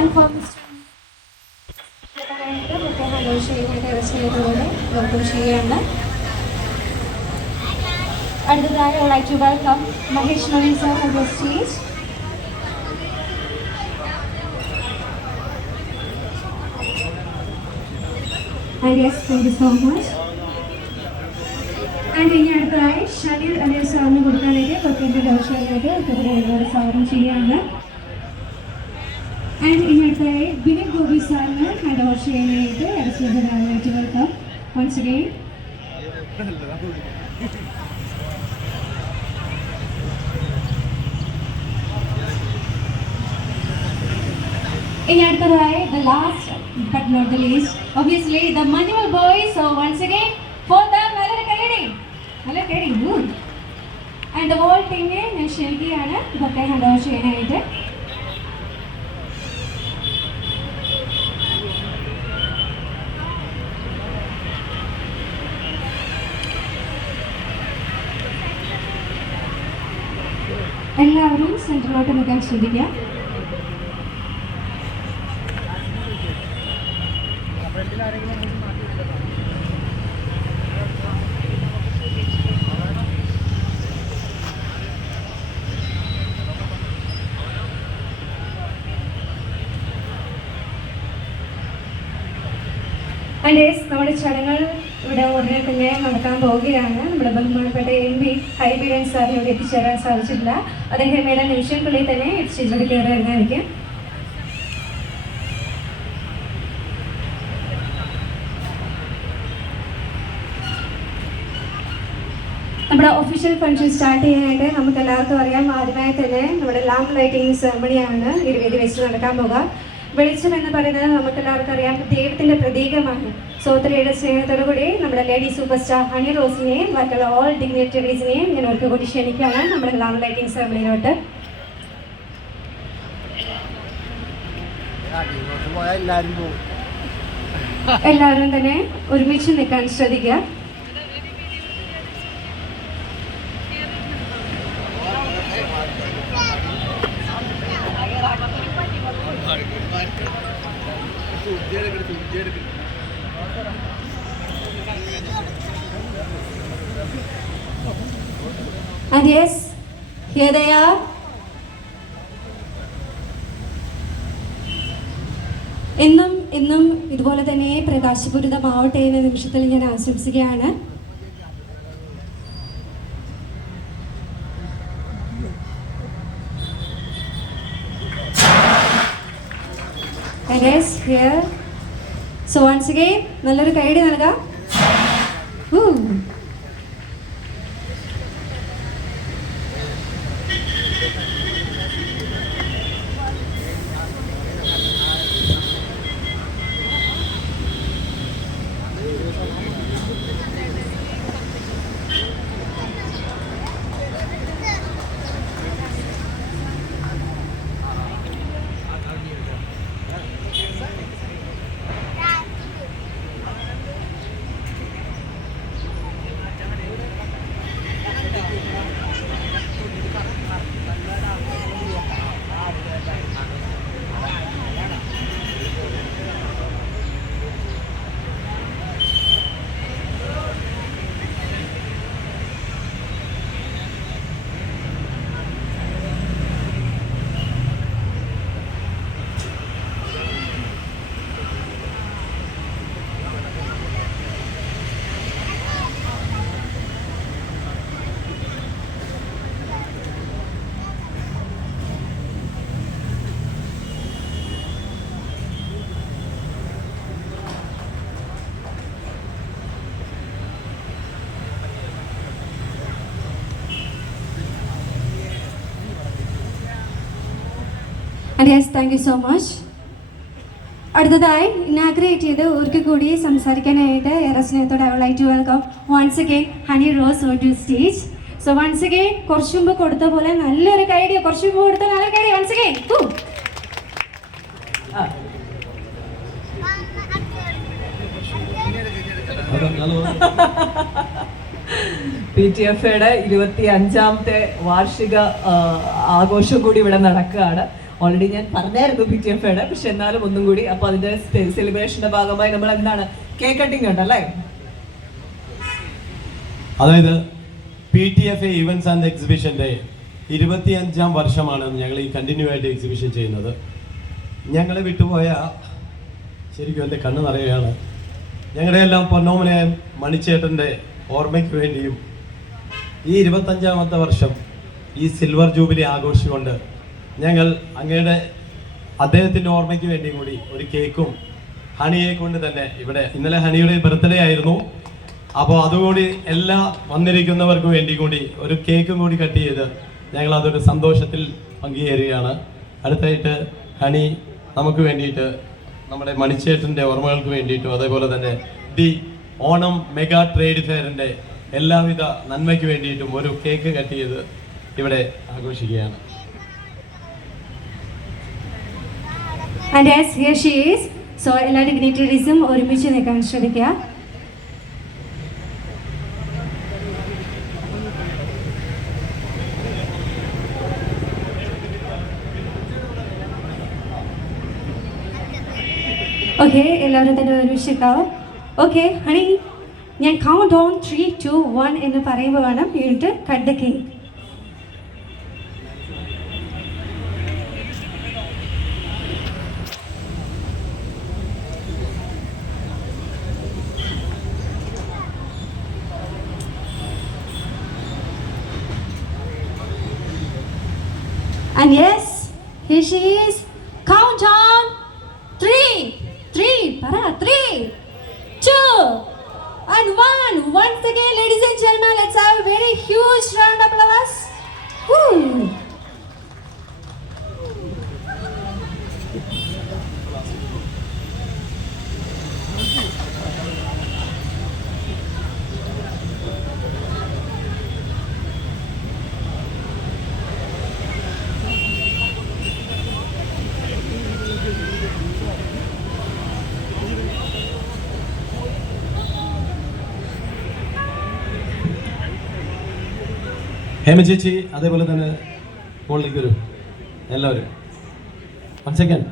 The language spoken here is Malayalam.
And for Mr. അടുത്തതായി I would like to welcome Mahesh Naveen sir on the stage. And yes, thank you so much. And ഇനി അടുത്തതായി ഷനീൽ അലി സാറിന് കൊടുക്കാനായിട്ട് പ്രത്യേക ദർശനമായിട്ട് സ്വാഗതം ചെയ്യുകയാണ്. And in your play, Vinay Gobi Sarna and our Shane, welcome once again. In your play, the last but not the least, obviously the Manual Boys. So once again, for them, hello, good. And the whole team is Shelby and the hand of Shane. എല്ലാവരും സെൻറ്ററിലോട്ട് നിൽക്കാൻ ശ്രദ്ധിക്കുക. നമ്മുടെ ചടങ്ങുകൾ ഇവിടെ ഉടനെ തന്നെ നടക്കാൻ പോവുകയാണ്. നമ്മുടെ ബഹുമാനപ്പെട്ട MP ഹൈബീഡൻ സാറിന് ഇവിടെ എത്തിച്ചേരാൻ സാധിച്ചിട്ടില്ല. അദ്ദേഹം ഏതാനും നിമിഷങ്ങൾക്കുള്ളിൽ തന്നെ സ്റ്റേജിലോട്ട് കയറി വരുന്നതായിരിക്കും. നമ്മുടെ ഒഫീഷ്യൽ ഫംഗ്ഷൻ സ്റ്റാർട്ട് ചെയ്യാനായിട്ട് നമുക്ക് എല്ലാവർക്കും അറിയാം, ആദ്യമായി തന്നെ നമ്മുടെ ലാമ്പ് ലൈറ്റിംഗ് സെറമണിയാണ് ഈ വേദി വെച്ച് നടക്കാൻ പോകുക. വെളിച്ചം എന്ന് പറയുന്നത് നമുക്ക് എല്ലാവർക്കും അറിയാം ദൈവത്തിൻ്റെ പ്രതീകമാണ്. സോ ഒത്തിരിയുടെ സ്നേഹത്തോടു കൂടി നമ്മുടെ ലേഡി സൂപ്പർ സ്റ്റാർ ഹണി റോസിനെയും ബാക്കിയുള്ള ഓൾ ഡിഗ്നിറ്ററീസിനെയും ഞാൻ അവർക്ക് കൂടി ക്ഷണിക്കുകയാണ് നമ്മുടെ ലാമ്പ് ലൈറ്റിംഗ് സെറമണിയിലോട്ട്. എല്ലാവരും തന്നെ ഒരുമിച്ച് നിൽക്കാൻ ശ്രദ്ധിക്കുക. And yes, here they are. എന്നും ഇതുപോലെ തന്നെ പ്രകാശപൂരിതമാവട്ടെ എന്ന നിമിഷത്തിൽ ഞാൻ ആശംസിക്കുകയാണ്. And yes, here. So once again, നല്ലൊരു കൈയടി നൽകാം. And yes, thank you so much. അടുത്തതായി ഇനാഗ്രേറ്റ് ചെയ്ത് ഒരിക്കൽ കൂടി സംസാരിക്കാനായിട്ട് ഏറെ സ്നേഹത്തോടെ I would like to welcome once again Honey Rose on to stage. So once again കുറച്ചു മുമ്പ് കൊടുത്ത പോലെ നല്ലൊരു കൈഡി, കുറച്ചു മുമ്പ് കൊടുത്ത നല്ല കൈഡി once again. PTFയുടെ 25ാമത്തെ വാർഷിക ആഘോഷം കൂടി ഇവിടെ നടക്കുകയാണ്. ഓൾറെഡി ഞാൻ പറഞ്ഞായിരുന്നു PTFയുടെ, പക്ഷെ എന്നാലും ഒന്നും കൂടി. അപ്പോൾ അതിന്റെ സെലിബ്രേഷന്റെ ഭാഗമായി നമ്മൾ എന്താണ് കേക്ക് കട്ടിംഗ് ഉണ്ടല്ലേ? അതായത് PTFA ഇവന്റ്സ് ആൻഡ് എക്സിബിഷൻ്റെ 25ാം വർഷമാണ് ഞങ്ങൾ ഈ കണ്ടിന്യൂ ആയിട്ട് എക്സിബിഷൻ ചെയ്യുന്നത്. ഞങ്ങളെ വിട്ടുപോയ ശരിക്കും എൻ്റെ കണ്ണ് നിറയുകയാണ്. ഞങ്ങളുടെ എല്ലാം പൊന്നോമനെ മണിച്ചേട്ടൻ്റെ ഓർമ്മയ്ക്ക് വേണ്ടിയും ഈ 25ാമത്തെ വർഷം ഈ സിൽവർ ജൂബിലി ആഘോഷിച്ചുകൊണ്ട് ഞങ്ങൾ അങ്ങയുടെ അദ്ദേഹത്തിൻ്റെ ഓർമ്മയ്ക്ക് വേണ്ടിയും കൂടി ഒരു കേക്കും ഹണിയെ കൊണ്ട് തന്നെ ഇവിടെ ഇന്നലെ ഹണിയുടെ ബർത്ത്ഡേ ആയിരുന്നു. അപ്പോൾ അതുകൂടി എല്ലാ വന്നിരിക്കുന്നവർക്ക് വേണ്ടി കൂടി ഒരു കേക്കും കൂടി കട്ട് ചെയ്ത് ഞങ്ങൾ അതൊരു സന്തോഷത്തിൽ പങ്കുചേരുകയാണ്. അടുത്തായിട്ട് ഹണി നമുക്ക് വേണ്ടിയിട്ട് നമ്മുടെ മണിച്ചേട്ടൻ്റെ ഓർമ്മകൾക്ക് വേണ്ടിയിട്ടും അതേപോലെ തന്നെ ദി ഓണം മെഗാ ട്രേഡ് ഫെയറിൻ്റെ എല്ലാവിധ നന്മയ്ക്ക് വേണ്ടിയിട്ടും ഒരു കേക്ക് കട്ട് ചെയ്ത് ഇവിടെ ആഘോഷിക്കുകയാണ്. And yes, here she is. So എല്ലാ ഡിഗ്നിറ്ററീസും ഒരുമിച്ച് നിൽക്കാൻ ശ്രമിക്കുക. ഓക്കെ, എല്ലാവരും തന്നെ ഒരുമിച്ചിട്ടാവും. ഓക്കെ ഹണി, ഞാൻ കൗണ്ട് ഓൺ 3, 2, 1 എന്ന് പറയുമ്പോൾ വേണം എന്നിട്ട് cut the cake. And yes, here she is. Count on 3, 3, 2, and 1. Once again, ladies and gentlemen, let's have a very huge round of applause. Woo. Hema ചേച്ചി അതേപോലെ തന്നെ മുകളിലേക്ക് വരും എല്ലാവരും. 1 സെക്കൻഡ്.